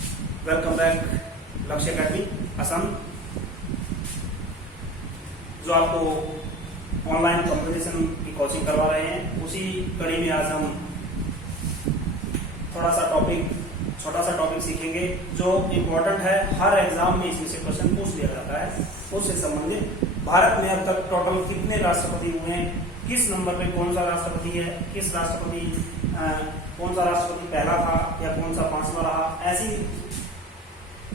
Welcome back लक्ष्य academy Assam, जो आपको ऑनलाइन कंपटीशन की कोचिंग करवा रहे हैं। उसी कड़ी में आज हम छोटा सा टॉपिक सीखेंगे जो इम्पोर्टेंट है। हर एग्जाम में इसमें से क्वेश्चन पूछ लिया जाता है। उससे संबंधित भारत में अब तक टोटल कितने राष्ट्रपति हुए हैं, किस नंबर पे कौन सा राष्ट्रपति है, कौन सा राष्ट्रपति पहला था या कौन सा पांचवा रहा, ऐसी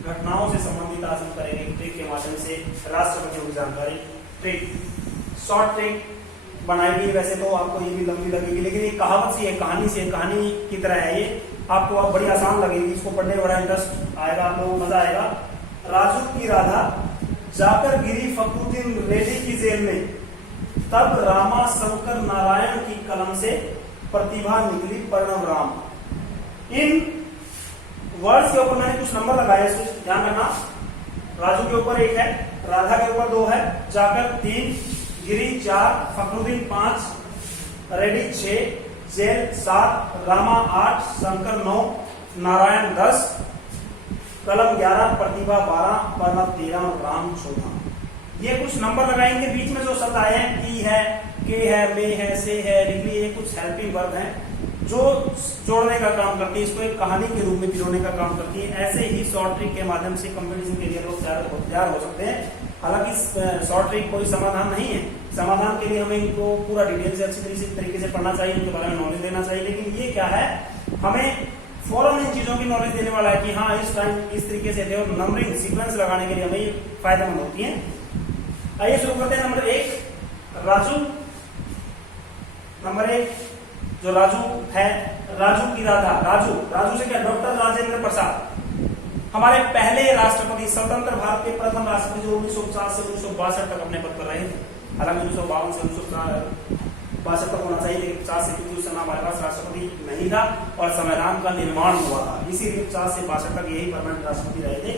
घटनाओं से संबंधित आज हम करेंगे ट्रिक के माध्यम से राष्ट्रपतियों की जानकारी। ट्रिक शॉर्ट ट्रिक बनाई गई, वैसे तो आपको ये भी लंबी लगेगी, लेकिन ये कहावत सी है, कहानी की तरह है। ये आपको अब बड़ी आसान लगेगी, इसको पढ़ने में बड़ा इंटरेस्ट आएगा, आप लोगों को मजा आएगा। राजू की राधा जाकर गिरी फखरुद्दीन रेड्डी की जेल में, तब रामा शंकर नारायण की कलम से प्रतिभा निकली प्रणव राम। इन वर्ड्स के ऊपर मैंने कुछ नंबर लगाए, ध्यान रखना। राजू के ऊपर 1 है, राधा के ऊपर 2 है, जाकर 3, गिरी 4, फखरुद्दीन 5, रेड्डी 6, जेल 7, रामा 8, शंकर 9, नारायण 10, कलम 11, प्रतिभा 12, प्रणव 13 और राम 14। ये कुछ नंबर लगाएंगे। बीच में जो शब्द आए हैं, की है, के है, मे है, से है, निकली, ये कुछ हेल्पिंग वर्ब हैं जो जोड़ने का काम करती है, इसको एक कहानी के रूप में पिरोने का काम करती है। ऐसे ही शॉर्ट ट्रिक के माध्यम से कंपटीशन के लिए लोग तैयार हो सकते हैं। हालांकि शॉर्ट ट्रिक कोई समाधान नहीं है। समाधान के लिए हमें इनको पूरा डिटेल से अच्छी तरीके से पढ़ना चाहिए, उनके बारे में नॉलेज देना चाहिए। लेकिन ये क्या है, हमें फौरन इन चीजों की नॉलेज देने वाला है कि हाँ इस टाइम इस तरीके से थे, और नंबरिंग सीक्वेंस लगाने के लिए हमें फायदेमंद होती है। आइए शुरू करते हैं। नंबर 1 राजू। नंबर 1 जो राजू है, राजू की राधा। राजू से क्या, डॉक्टर राजेंद्र प्रसाद हमारे पहले राष्ट्रपति, स्वतंत्र भारत के प्रथम राष्ट्रपति, जो 1950 से 1962 तक अपने पद पर रहे थे। हालांकि 1952 से 1962 तक होना चाहिए, लेकिन 50 से, क्योंकि उस समय हमारे पास राष्ट्रपति नहीं था और संविधान का निर्माण हुआ था, इसीलिए 50 से 62 तक यही परमानेंट राष्ट्रपति रहे थे।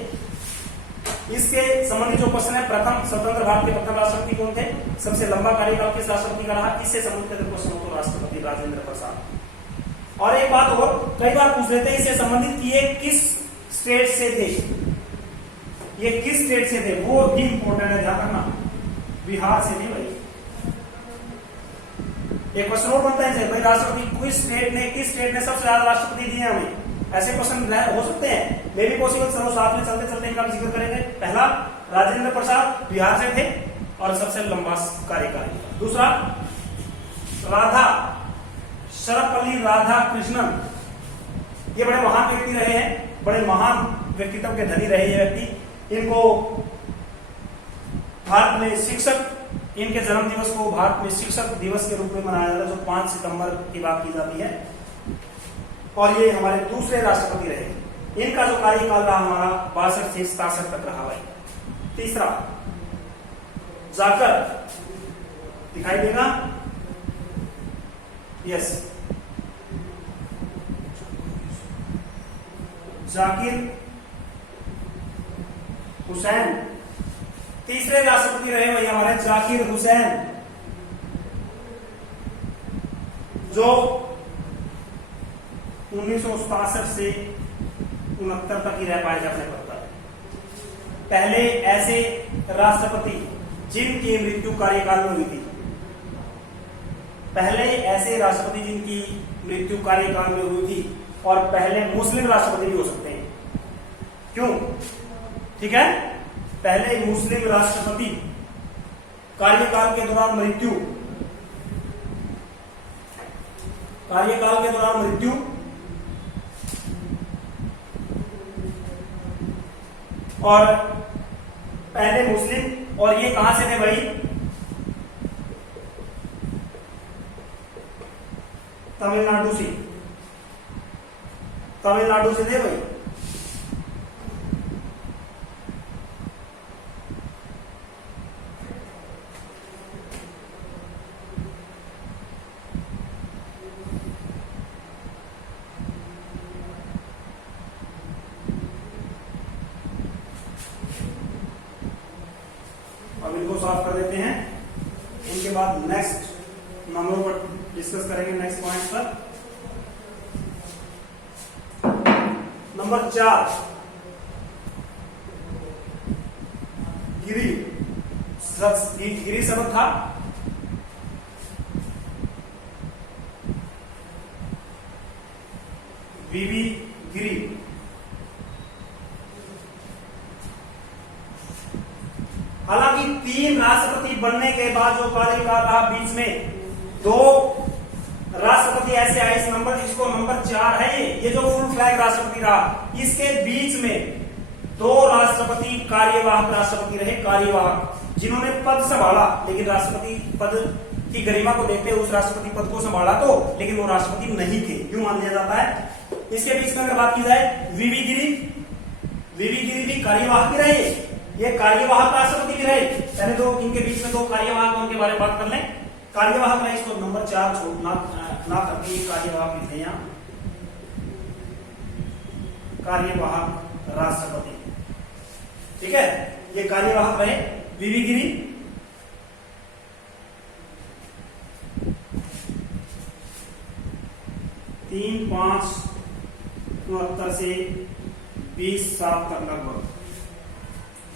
इसके संबंधित जो क्वेश्चन है, प्रथम स्वतंत्र भारत के प्रथम राष्ट्रपति कौन थे, सबसे लंबा कार्यकाल किस राष्ट्रपति का रहा, इससे संबंधित क्वेश्चन हो तो राष्ट्रपति राजेंद्र प्रसाद। और एक बात और कई बार पूछ लेते हैं इससे संबंधित कि ये किस स्टेट से थे, ये किस स्टेट से थे, वो भी इंपॉर्टेंट है, ध्यान रखना। बिहार से थे भाई। एक क्वेश्चन और बनता है भाई, राष्ट्रपति किस स्टेट ने सबसे ज्यादा राष्ट्रपति दिए हमें, ऐसे क्वेश्चन हो सकते हैं, मे बी पॉसिबल। चलो साथ में चलते चलते इनका जिक्र करेंगे। पहला राजेंद्र प्रसाद बिहार से थे और सबसे लंबा कार्यकाल। दूसरा राधा, सर्वपल्ली राधा कृष्णन, ये बड़े महान व्यक्ति रहे हैं, बड़े महान व्यक्तित्व के धनी रहे ये व्यक्ति। इनको भारत में शिक्षक, इनके जन्म दिवस को भारत में शिक्षक दिवस के रूप में मनाया जाता है, जो 5 सितंबर की बात की जाती है। और ये हमारे दूसरे राष्ट्रपति रहे। इनका जो कार्यकाल रहा हमारा 62 से 67 तक रहा भाई। तीसरा जाकर, दिखाई देगा, यस, जाकिर हुसैन तीसरे राष्ट्रपति रहे भाई हमारे, जाकिर हुसैन, जो 1967 से 69 तक ही रह पाए थे अपने पद पर। पहले ऐसे राष्ट्रपति जिनकी मृत्यु कार्यकाल में हुई थी, पहले ऐसे राष्ट्रपति जिनकी मृत्यु कार्यकाल में हुई थी, और पहले मुस्लिम राष्ट्रपति भी हो सकते हैं। क्यों? ठीक है, पहले मुस्लिम राष्ट्रपति कार्यकाल के दौरान मृत्यु, और पहले मुस्लिम, और ये कहां से थे भाई, तमिलनाडु से थे भाई। अब इनको सॉल्व कर देते हैं, इनके बाद नेक्स्ट नंबरों पर डिस्कस करेंगे, नेक्स्ट पॉइंट पर। नंबर 4 गिरी, गिरी शब्द था, वीवी गिरी। हालांकि 3 राष्ट्रपति बनने के बाद जो कार्यकाल रहा, बीच में 2 राष्ट्रपति ऐसे आए, इस नंबर, इसको नंबर 4 है, ये जो फुल फ्लैग राष्ट्रपति रहा, इसके बीच में 2 राष्ट्रपति कार्यवाहक राष्ट्रपति रहे, कार्यवाहक, जिन्होंने पद संभाला, लेकिन राष्ट्रपति पद की गरिमा को देखते हुए उस राष्ट्रपति पद को संभाला तो, लेकिन वो राष्ट्रपति नहीं थे, यूं मान लिया जाता है। इसके बीच में अगर बात की जाए, वीवी गिरी, वीवी गिरी भी कार्यवाहक ही रहे, ये कार्यवाहक राष्ट्रपति भी रहे। पहले दो, इनके बीच में 2 कार्यवाहक, उनके बारे में बात कर लें। कार्यवाहक रहे, इसको नंबर 4 छोड़ना ना करके कार्यवाहक लिखते हैं यहां, कार्यवाहक राष्ट्रपति, ठीक है, ये कार्यवाहक रहे वीवी गिरी। तीन 5 से 20/7 तक, लगभग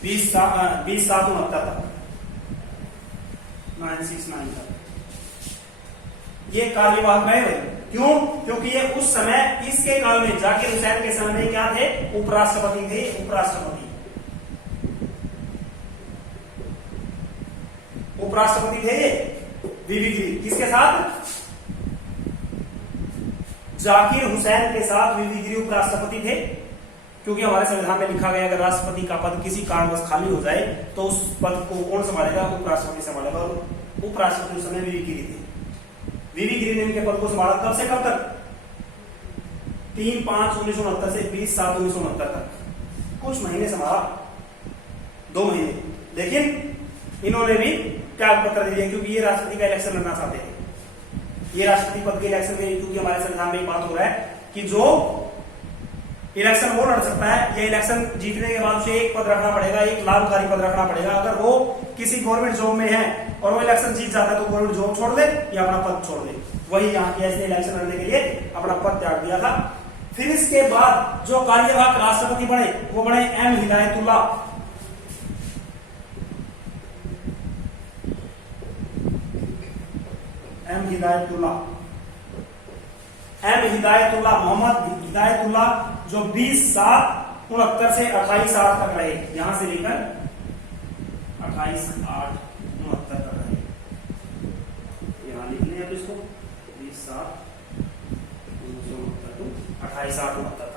20/7 तक, 969 तक ये कार्यवाहक रहे भाई। क्यों? क्योंकि ये उस समय, इसके काल में, जाकिर हुसैन के समय में क्या थे? उपराष्ट्रपति थे, उपराष्ट्रपति, उपराष्ट्रपति थे ये वीवी गिरी। किसके साथ? जाकिर हुसैन के साथ वीवी गिरी उपराष्ट्रपति थे। क्योंकि हमारे संविधान में लिखा गया, अगर राष्ट्रपति का पद किसी कारणवश खाली हो जाए तो उस पद को कौन संभालेगा? उपराष्ट्रपति संभालेगा। और उपराष्ट्रपति उस समय वीवी गिरी थे। वीवी गिरी ने इनके पद को संभाला कब से कब तक? 3/5/1969 से 20/7/1969 तक, कुछ महीने संभाला, 2 महीने। लेकिन इन्होंने भी त्याग पत्र दिया, क्योंकि ये राष्ट्रपति का इलेक्शन लड़ना चाहते थे। ये राष्ट्रपति पद के इलेक्शन में, क्योंकि हमारे संविधान में बात हो रहा है कि जो इलेक्शन वो लड़ सकता है, ये इलेक्शन जीतने के बाद उसे एक पद रखना पड़ेगा, एक लाभकारी पद रखना पड़ेगा। अगर वो किसी गवर्नमेंट जॉब में है और वो इलेक्शन जीत जाता है तो गवर्नमेंट जॉब छोड़ दे या अपना पद छोड़ दे। वही यहाँ किया, इसने इलेक्शन लड़ने के लिए अपना पद त्याग दिया था। फिर इसके बाद जो कार्यवाहक राष्ट्रपति बने वो बने M Hidayatullah. M Hidayatullah, M Hidayatullah, Mohammad Hidayatullah, जो 20/7/69 से 28/8 तक रहे, यहां से लेकर 28/8/69 तक रहे। यहां लिख लें अब इसको, 20/7/1969 to 28/8/69 तक।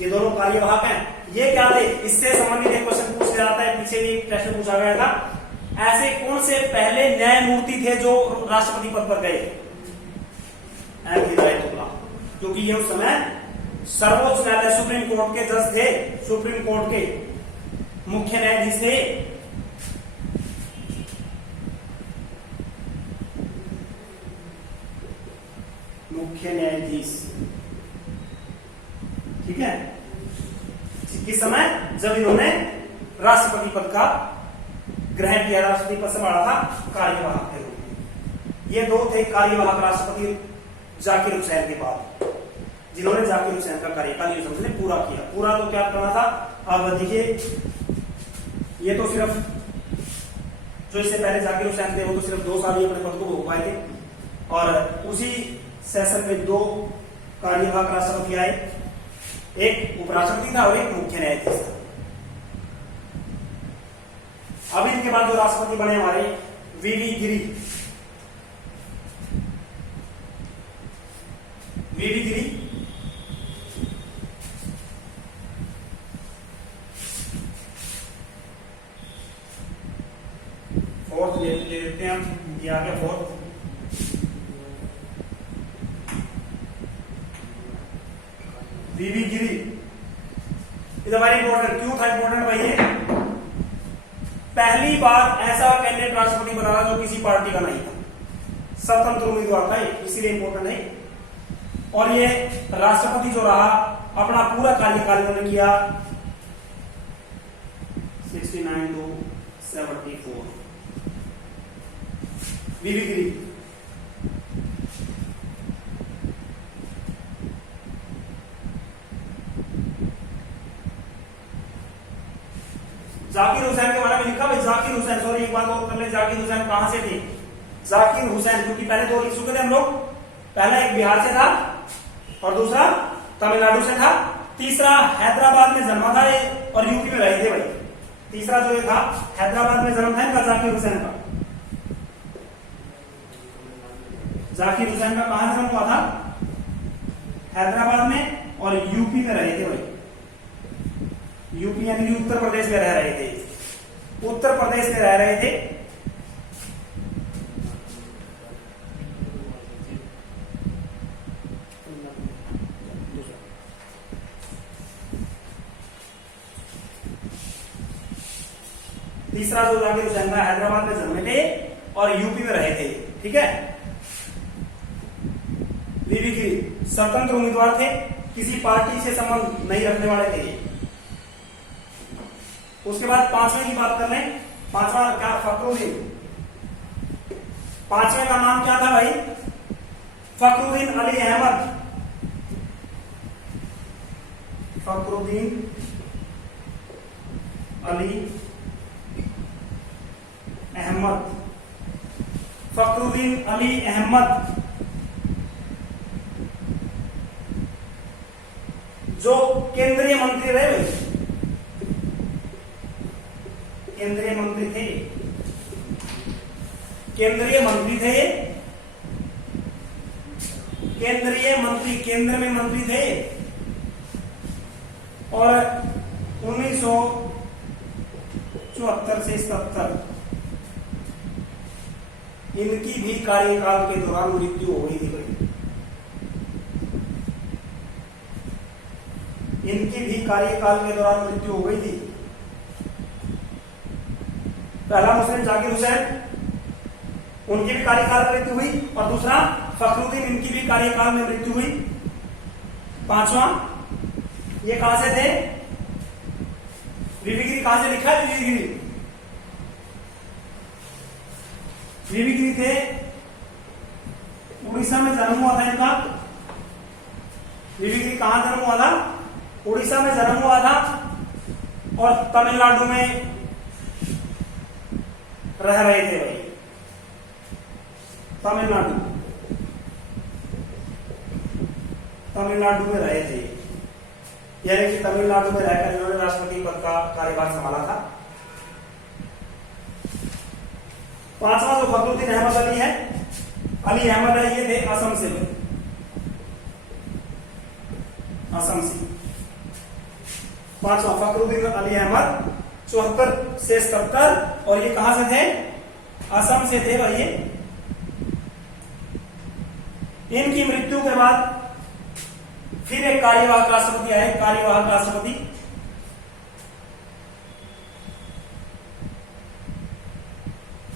ये दोनों कार्यवाहक हैं। ये क्या थे? इससे संबंधित एक क्वेश्चन पूछ जाता है, पीछे भी एक प्रश्न पूछा गया था। ऐसे कौन से पहले न्यायमूर्ति थे जो राष्ट्रपति पद पर गए? एम हिदायतुल्लाह, क्योंकि ये उस समय सर्वोच्च न्यायालय, सुप्रीम कोर्ट के जज थे, सुप्रीम कोर्ट के मुख्य न्यायाधीश थे। मुख्य न्यायाधीश, ठीक है, किस समय? जब इन्होंने राष्ट्रपति पद का ग्रहण किया, राष्ट्रपति पद संभाला था कार्यवाहक के रूप में। ये 2 थे कार्यवाहक राष्ट्रपति जाकिर हुसैन के बाद, जिन्होंने जाकिर हुसैन का कार्यकाल ने पूरा किया। पूरा तो क्या करना था? अब देखिए, ये तो सिर्फ जो इससे पहले जाकिर हुसैन थे वो तो सिर्फ 2 साल ही अपने पद को भोग पाए थे, और उसी सेशन में 2 कार्यवाहक राष्ट्रपति आए, एक उपराष्ट्रपति था और एक मुख्य न्यायाधीश था। अब इनके बाद जो राष्ट्रपति बने हमारे वीवी गिरी, वीवी गिरी फोर्थ ले लेते हैं हम, ये आ गया 4th। V V Giri is very important. क्यों था इंपॉर्टेंट भाई? ये पहली बार ऐसा कैंडिडेट राष्ट्रपति बना जो किसी पार्टी का नहीं था, स्वतंत्र उम्मीदवार था, इसीलिए इंपॉर्टेंट है। और ये राष्ट्रपति जो रहा, अपना पूरा कार्यकाल उन्होंने किया 69 to 74। वीवी गिरी जाकिर हुसैन के बारे में लिखा भाई, जाकिर हुसैन, सॉरी एक बात और कर ले, जाकिर हुसैन कहां से थे? जाकिर हुसैन, क्योंकि पहले दो लिख चुके थे हम लोग, पहला एक बिहार से था और दूसरा तमिलनाडु से था, तीसरा हैदराबाद में जन्मा था ये और यूपी में रहे थे भाई। तीसरा जो ये था हैदराबाद में जन्म था इनका, जाकिर हुसैन का। जाकिर हुसैन का कहां जन्म हुआ था? हैदराबाद में, और यूपी में रहे थे भाई। यूपी यानी कि उत्तर प्रदेश में रह रहे थे, उत्तर प्रदेश में रह रहे थे। तीसरा जो जाकिर हुसैन था हैदराबाद में जन्मे थे और यूपी में रहे थे, ठीक है। वीवी गिरी स्वतंत्र उम्मीदवार थे, किसी पार्टी से संबंध नहीं रखने वाले थे। उसके बाद पांचवें की बात कर लें, पांचवा क्या? फखरुद्दीन। पांचवें का नाम क्या था भाई? फखरुद्दीन अली अहमद। फखरुद्दीन अली अहमद। फखरुद्दीन अली अहमद जो केंद्रीय मंत्री रहे, केंद्रीय मंत्री थे, केंद्रीय मंत्री थे, केंद्रीय मंत्री, केंद्र में मंत्री थे और 1974 से 77 इनकी भी कार्यकाल के दौरान मृत्यु हो गई थी भाई। इनकी भी कार्यकाल के दौरान मृत्यु हो गई थी। पहला मुस्लिम जाकिर हुसैन, उनकी भी कार्यकाल में मृत्यु हुई, और दूसरा फखरुद्दीन, इनकी भी कार्यकाल में मृत्यु हुई। पांचवा ये कहां से थे? वीवी गिरी कहां से लिखा है? वीवी गिरी, वीवी गिरी थे उड़ीसा में जन्म हुआ था इनका। वीवी गिरी कहां जन्म हुआ था? उड़ीसा में जन्म हुआ था और तमिलनाडु में रह रहे थे भाई। तमिलनाडु, तमिलनाडु में रहे थे, यानी कि तमिलनाडु में रहकर इन्होंने राष्ट्रपति पद का कार्यभार संभाला था। पांचवा जो फखरुद्दीन अहमद अली है, अली अहमद है, ये थे असम से, असम से। पांचवा फखरुद्दीन अली अहमद 74 से 77, और ये कहां से थे? असम से थे भाई। इनकी मृत्यु के बाद फिर एक कार्यवाहक राष्ट्रपति आए, कार्यवाहक राष्ट्रपति।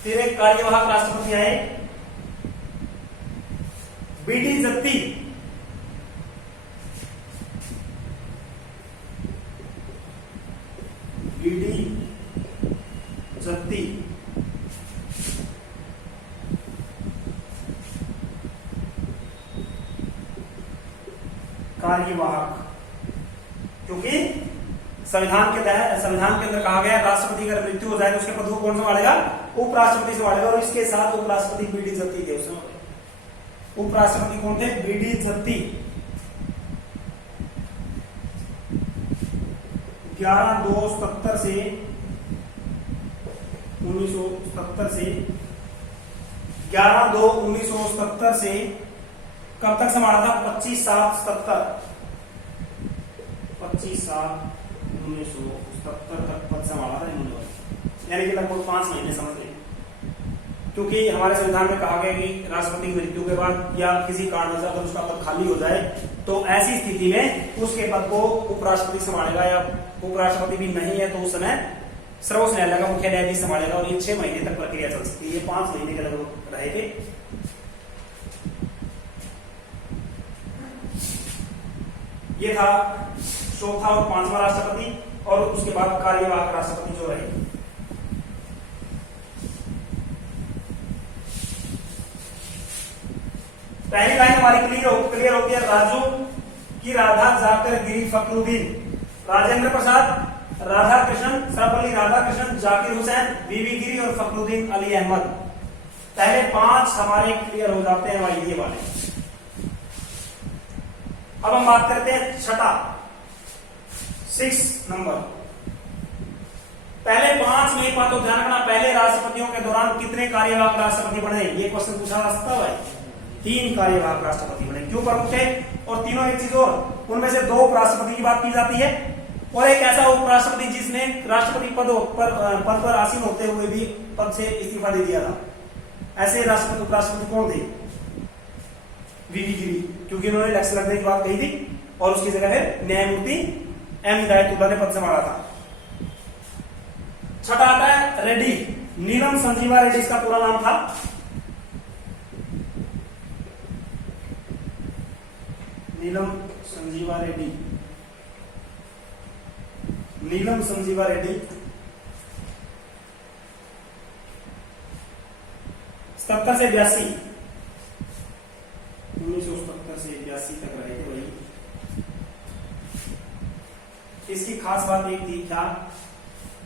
फिर एक कार्यवाहक राष्ट्रपति आए, बीडी जत्ती। बीडी जत्ती कार्यवाहक, क्योंकि संविधान के तहत, संविधान के अंदर कहा गया राष्ट्रपति की अगर मृत्यु हो जाए तो उसके पद को कौन संभालेगा? उपराष्ट्रपति संभालेगा, और इसके साथ उपराष्ट्रपति बीडी जत्ती थे। उसमें उपराष्ट्रपति कौन थे? बीडी जत्ती। 11/2/77 से 1977 से 11/2/1977 से कब तक संभाला था? 25/7/77, 25/7/1977 तक पद संभाला था इन्होंने, यानी कि लगभग 5 महीने समझ लें। क्योंकि हमारे संविधान में कहा गया कि राष्ट्रपति की मृत्यु के बाद या किसी कारणवश अगर उसका पद खाली हो जाए तो ऐसी स्थिति में उसके पद को उपराष्ट्रपति संभालेगा, या उपराष्ट्रपति भी नहीं है तो उस समय सर्वोच्च न्यायालय का मुख्य न्यायाधीश संभालेगा, और ये 6 महीने तक प्रक्रिया चल सकती है। ये 5 महीने के लगभग रहे थे। ये था चौथा और 5वां राष्ट्रपति, और उसके बाद कार्यवाहक राष्ट्रपति जो रहे। पहली लाइन हमारी क्लियर होती है, राजू की राधा जाकर गिरी फखरुद्दीन। राजेंद्र प्रसाद राधा कृष्ण, सर्वपल्ली राधाकृष्णन, जाकिर हुसैन, बीबी गिरी और फखरुद्दीन अली अहमद। पहले 5 हमारे क्लियर हो जाते हैं भाई, ये वाले। अब हम बात करते हैं छठा, 6 नंबर। पहले 5 में एक बात तो ध्यान रखना, पहले राष्ट्रपतियों के दौरान कितने कार्यवाहक राष्ट्रपति बने, ये क्वेश्चन पूछा जा सकता है। 3 कार्यवाहक राष्ट्रपति बने। क्यों प्रमुख थे? और तीनों, एक चीज और, उनमें से 2 उपराष्ट्रपति की बात की जाती है और एक ऐसा उपराष्ट्रपति जिसने राष्ट्रपति पद पर आसीन होते हुए भी पद से इस्तीफा दे दिया था। ऐसे राष्ट्रपति उपराष्ट्रपति कौन थे? बीबी गिरी, क्योंकि उन्होंने इलेक्शन लड़ने की बात कही थी और उसकी जगह है न्यायमूर्ति एम हिदायतुल्लाह ने पद संभाला था। छठा आता है रेड्डी, नीलम संजीवा रेड्डी इसका पूरा नाम था। नीलम संजीवा रेड्डी, नीलम संजीवा रेड्डी 77 से 82, 1977 से 82 तक रहे थे वही। इसकी खास बात एक थी, क्या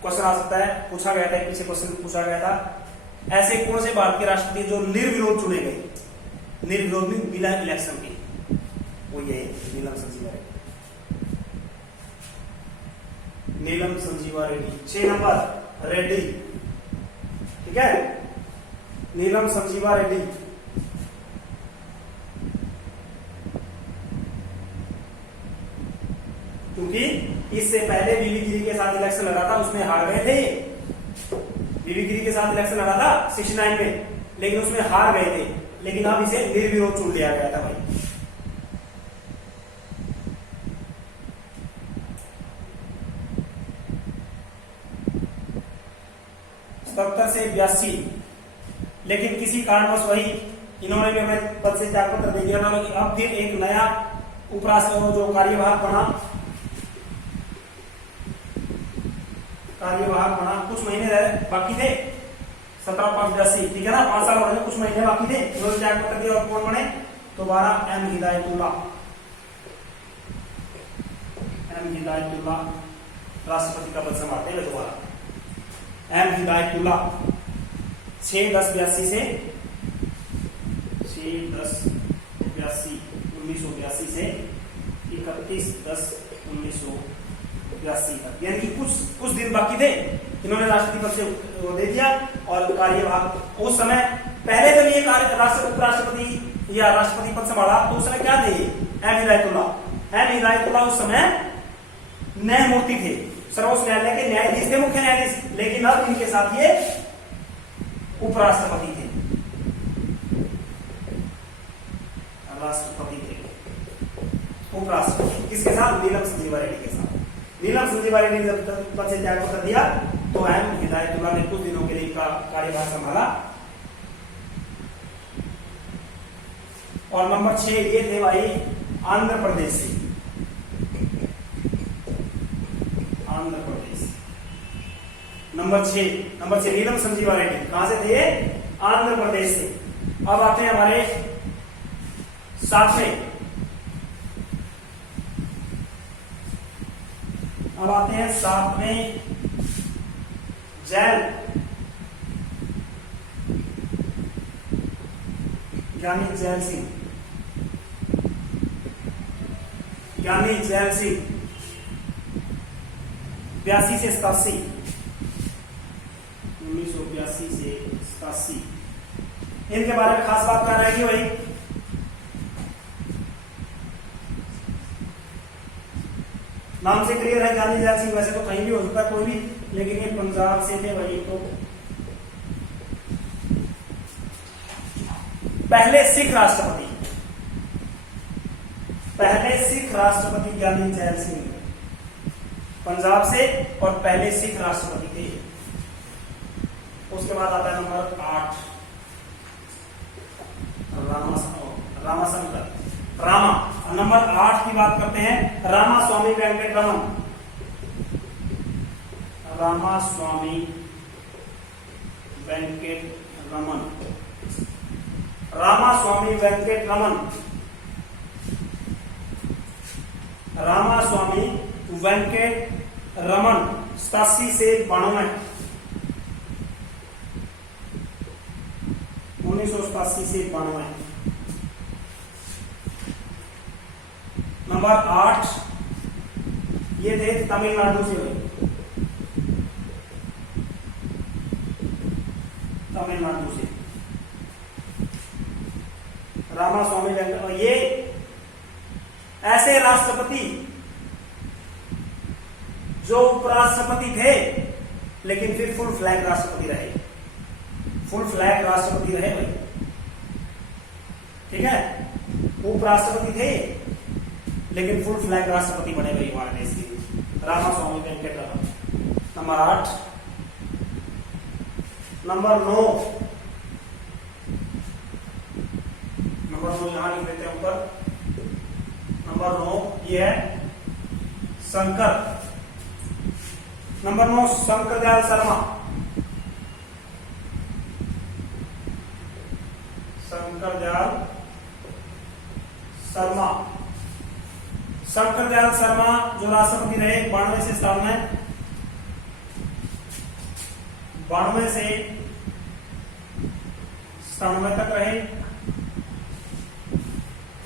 क्वेश्चन आ सकता है, पूछा गया था, पीछे क्वेश्चन पूछा गया था, ऐसे कौन से भारत के राष्ट्रपति जो निर्विरोध चुने गए, निर्विरोध में बिना इलेक्शन के, वो ये नीलम संजीवा रेड्डी। नीलम संजीवा रेड्डी 6 नंबर रेड्डी, ठीक है, नीलम संजीवा रेड्डी। क्योंकि इससे पहले बीबी गिरी के साथ इलेक्शन लड़ा था, उसमें हार गए थे। बीबी गिरी के साथ इलेक्शन लड़ा था 69 में, लेकिन उसमें हार गए थे, लेकिन अब इसे निर्विरोध चुन लिया गया था भाई। से 82, लेकिन किसी कारणवश वही इन्होंने भी अपने पद से त्यागपत्र दे दिया था। लेकिन अब फिर एक नया उपराष्ट्रपति जो कार्यवाहक बना, कुछ महीने बाकी थे, 17/5/82, ठीक है ना, 5 साल हो रहे थे, कुछ महीने बाकी थे, इन्होंने त्यागपत्र दिया और कौन बने दोबारा? एम हिदायतुल्लाह राष्ट्रपति का पद संभालते हुए दोबारा एम हिदायतुल्लाह 6/10/82 से 1982 से 31/10/1982 तक, यानी कि कुछ दिन बाकी थे, इन्होंने राष्ट्रपति पद से वो दे दिया और कार्यवाहक। उस समय पहले जब ये उपराष्ट्रपति या राष्ट्रपति पद संभाला तो उस समय क्या थे? एम हिदायतुल्लाह उस समय न्यायमूर्ति थे, सर्वोच्च न्यायालय के न्यायाधीश थे, मुख्य न्यायाधीश, लेकिन अब इनके साथ ये उपराष्ट्रपति थे, उपराष्ट्रपति। किसके साथ? नीलम संजीवा रेड्डी के साथ। नीलम संजीवा रेड्डी ने जब पद से त्यागपत्र दिया तो एम हिदायतुल्लाह ने कुछ दिनों के लिए कार्यभार संभाला। और नंबर 6 ये थे भाई आंध्र प्रदेश से, नंबर 6 नीलम संजीवा रेड्डी कहां से थे? आंध्र प्रदेश से। अब आते हैं हमारे 7वें, जैन, ज्ञानी जैल सिंह, 82 से 87, 1982 से 87। इनके बारे में खास बात क्या रहेगी भाई? नाम से क्लियर है ज्ञानी जैल सिंह, वैसे तो कहीं भी हो सकता है कोई भी, लेकिन ये पंजाब से थे भाई। तो पहले सिख राष्ट्रपति ज्ञानी जैल सिंह पंजाब से, और पहले सिख राष्ट्रपति थे। उसके बाद आता है नंबर 8 रामाशंकर, नंबर 8 की बात करते हैं, रामास्वामी वेंकटरमन, रामास्वामी वेंकटरमन 87 से 92, 1987 से 92। नंबर 8 ये थे तमिलनाडु से, तमिलनाडु से रामास्वामी वेंकट। और ये ऐसे राष्ट्रपति जो उपराष्ट्रपति थे लेकिन फिर फुल फ्लैग राष्ट्रपति रहे, फुल फ्लैग राष्ट्रपति रहे भाई, ठीक है। उपराष्ट्रपति थे लेकिन फुल फ्लैग राष्ट्रपति बने भाई हमारे देश के, Ramaswamy Venkataraman. Number 8। Number 9, number 9 यहां लिख देते हैं ऊपर। नंबर 9 ये है शंकर। नंबर 9 शंकर दयाल शर्मा, शंकर दयाल शर्मा। शंकर दयाल शर्मा जो राष्ट्रपति रहे 92 से 97, 92 से 97 तक रहे।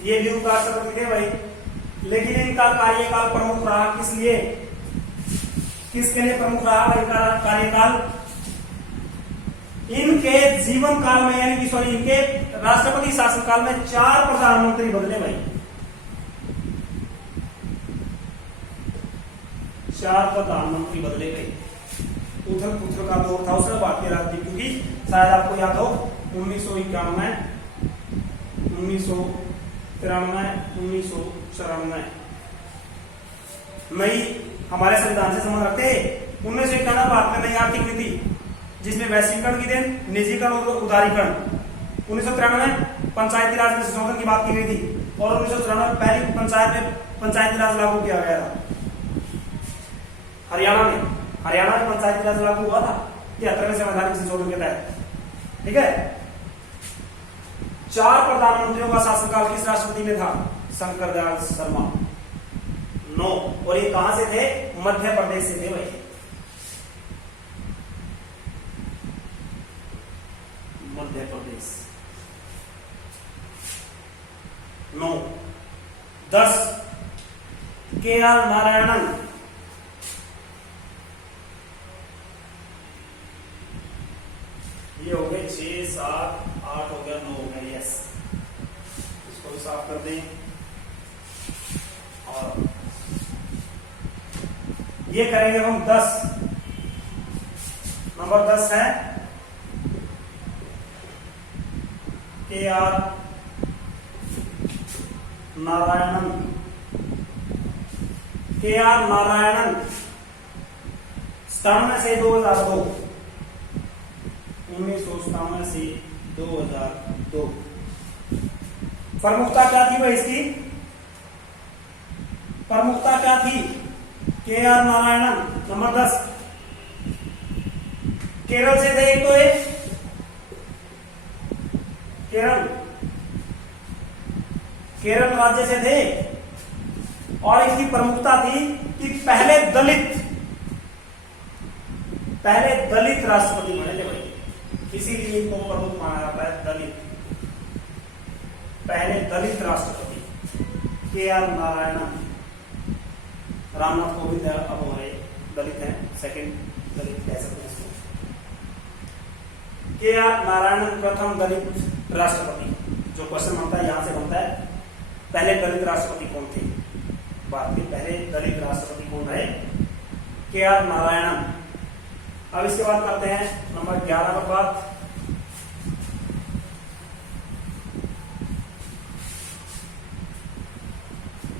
ये भी उपराष्ट्रपति थे भाई, लेकिन इनका कार्यकाल प्रमुख रहा किस लिए, किसके लिए प्रमुख रहा इनका कार्यकाल? इनके जीवन काल में यानी कि सॉरी इनके राष्ट्रपति शासनकाल में 4 प्रधानमंत्री बदले भाई, 4 प्रधानमंत्री बदले गए। उथल पुथल का दौर था उसमें भारतीय राजनीति की, शायद आपको याद हो 1991, 1993, 1994 नई हमारे संविधान से संबंध रखते हैं। 1991 भारत में नई आर्थिक नीति जिसमें वैश्वीकरण की देन, निजीकरण और उदारीकरण। 1993 पंचायती राज में संशोधन की बात की गई थी और 1994 पहली पंचायत में पंचायती राज लागू किया गया था। हरियाणा में पंचायती राज लागू हुआ था 73वें संवैधानिक संशोधन के तहत, ठीक है। 4 प्रधानमंत्रियों का शासनकाल किस राष्ट्रपति में था? शंकर दयाल शर्मा। 9 और ये कहां से थे? मध्य प्रदेश से थे भाई, मध्य प्रदेश। 9। 10 के.आर. नारायणन, ये हो गए 6, 7, 8 हो गया, 9 हो गया, यस। इसको भी साफ कर दें। और ये करेंगे हम 10। नंबर 10 है के.आर. नारायणन। के.आर. नारायणन 97 से 2002, 1997 से 2002। प्रमुखता क्या थी भाई इसकी? प्रमुखता क्या थी? के.आर. नारायणन। नंबर 10 केरल से थे, एक तो एक केरल राज्य से थे और इसकी प्रमुखता थी कि पहले दलित राष्ट्रपति बने थे भाई, इसीलिए इनको प्रमुख माना जाता है, दलित। पहले दलित राष्ट्रपति के.आर. नारायणन। रामनाथ कोविंद अब हमारे दलित हैं, सेकंड दलित कह सकते हैं इसको। के.आर. नारायणन प्रथम दलित राष्ट्रपति। जो क्वेश्चन बनता है यहां से बनता है, पहले दलित राष्ट्रपति कौन थे? भारत के पहले दलित राष्ट्रपति कौन रहे? के.आर. नारायणन। अब इसके बाद करते हैं नंबर 11 पर बात।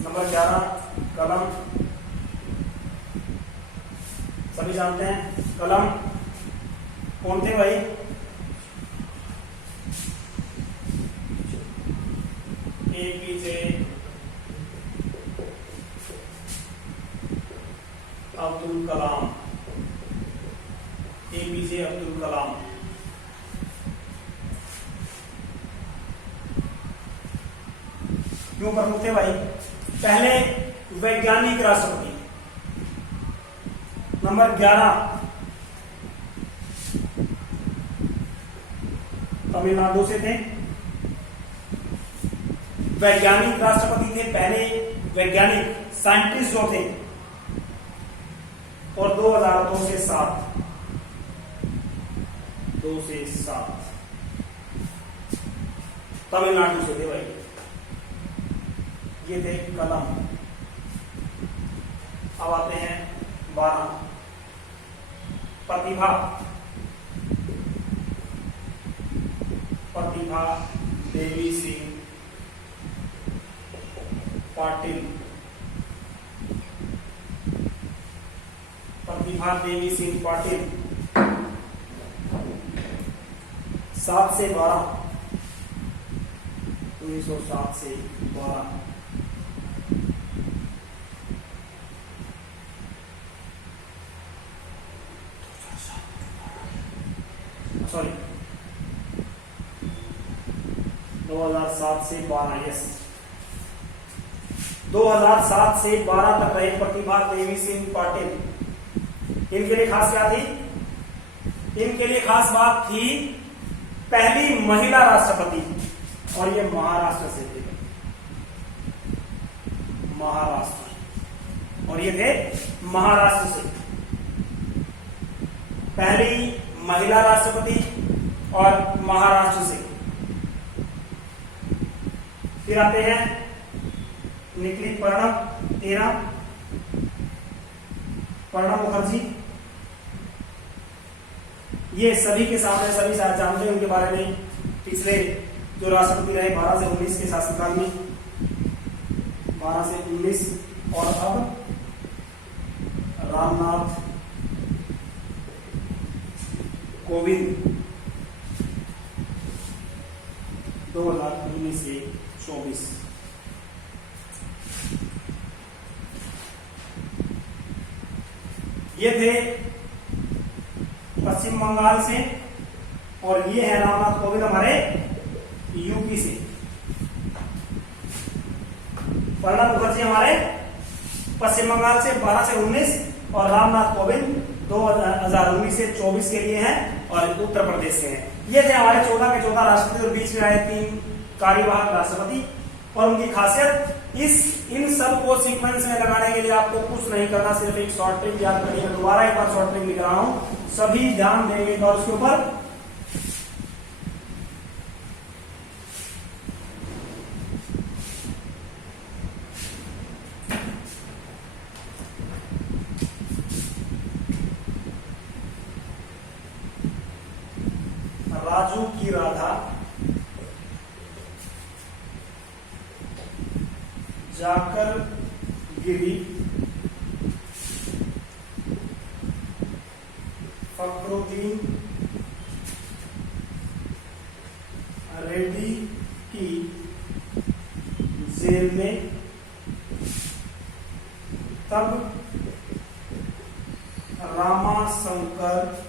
नंबर 11 कलम। सभी जानते हैं कलम कौन थे भाई? एपीजे अब्दुल कलाम। एपीजे अब्दुल कलाम। क्यों प्रमुख थे भाई? पहले वैज्ञानिक राष्ट्रपति। नंबर 11 तमिलनाडु से थे। वैज्ञानिक राष्ट्रपति थे, पहले वैज्ञानिक साइंटिस्ट जो थे। और 2002 से 7 2 से 7 तमिलनाडु से थे भाई। ये थे कलम। अब आते हैं 12 प्रतिभा। प्रतिभा देवी सिंह पाटिल। प्रतिभा देवी सिंह पाटिल 7 से 12 1907 से 12। सॉरी 2007 से 12। यस 2007 से 12 तक रहे प्रतिभा देवी सिंह पाटिल। इनके लिए खास क्या थी? इनके लिए खास बात थी पहली महिला राष्ट्रपति, और ये महाराष्ट्र से थे। महाराष्ट्र, और ये थे महाराष्ट्र से पहली महिला राष्ट्रपति और महाराष्ट्र से। फिर आते हैं निकली प्रणब 13 प्रणब मुखर्जी। ये सभी के सामने सभी जानते हैं उनके बारे में। पिछले जो राष्ट्रपति रहे 12 से 19 के शासनकाल में, 12 से 19, और अब रामनाथ कोविंद 2019 से 24। ये थे पश्चिम बंगाल से, और ये है रामनाथ कोविंद हमारे यूपी से। प्रणब मुखर्जी हमारे पश्चिम बंगाल से 12 से 19, और रामनाथ कोविंद 2019 से 24 के लिए हैं और उत्तर प्रदेश से हैं। ये थे हमारे 14 के 14 राष्ट्रपति, और बीच में आए 3 कार्यवाहक राष्ट्रपति। और उनकी खासियत, इन सब को सीक्वेंस में लगाने के लिए आपको कुछ नहीं करना, सिर्फ एक शॉर्ट ट्रिक याद करिए। दोबारा एक बार शॉर्ट ट्रिक लिख रहा हूं, सभी ध्यान देंगे और उसके ऊपर। राजू की राधा, जाकर गिरी, फखरुद्दीन रेड्डी की जेल में, तब रामाशंकर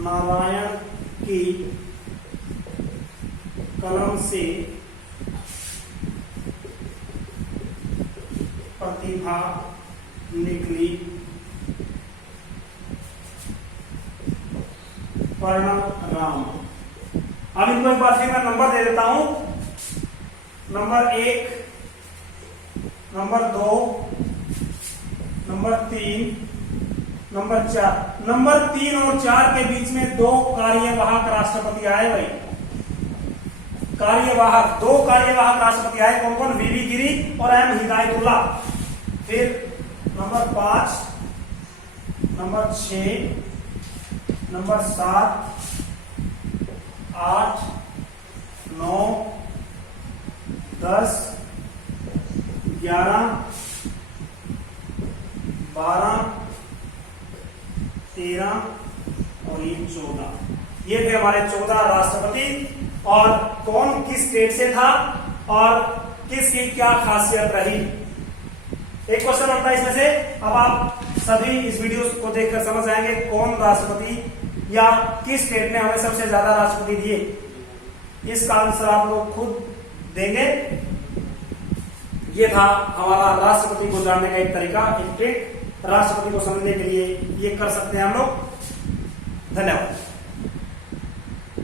नारायण की कलम से प्रतिभा निकली, प्रणब राम। अब इनको एक बार फिर मैं नंबर दे देता हूं। Number 1, number 2, number 3, number 4। Number 3 और 4 के बीच में 2 कार्यवाहक राष्ट्रपति आए भाई। कार्यवाहक 2 कार्यवाहक राष्ट्रपति आए। कौन कौन? वीवी गिरी और एम हिदायतुल्लाह। फिर नंबर 5, नंबर 6, नंबर 7, 8, 9, 10, 11, 12, 13 और ये 14। ये थे हमारे 14 राष्ट्रपति। और कौन किस स्टेट से था और किसकी क्या खासियत रही। एक क्वेश्चन होता है इसमें से। अब आप सभी इस वीडियो को देखकर समझ जाएंगे कौन राष्ट्रपति या किस स्टेट ने हमें सबसे ज्यादा राष्ट्रपति दिए। इसका आंसर आप लोग खुद देंगे। ये था हमारा राष्ट्रपति को जानने का एक तरीका, एक ट्रिक। राष्ट्रपति को समझने के लिए ये कर सकते हैं हम लोग। धन्यवाद।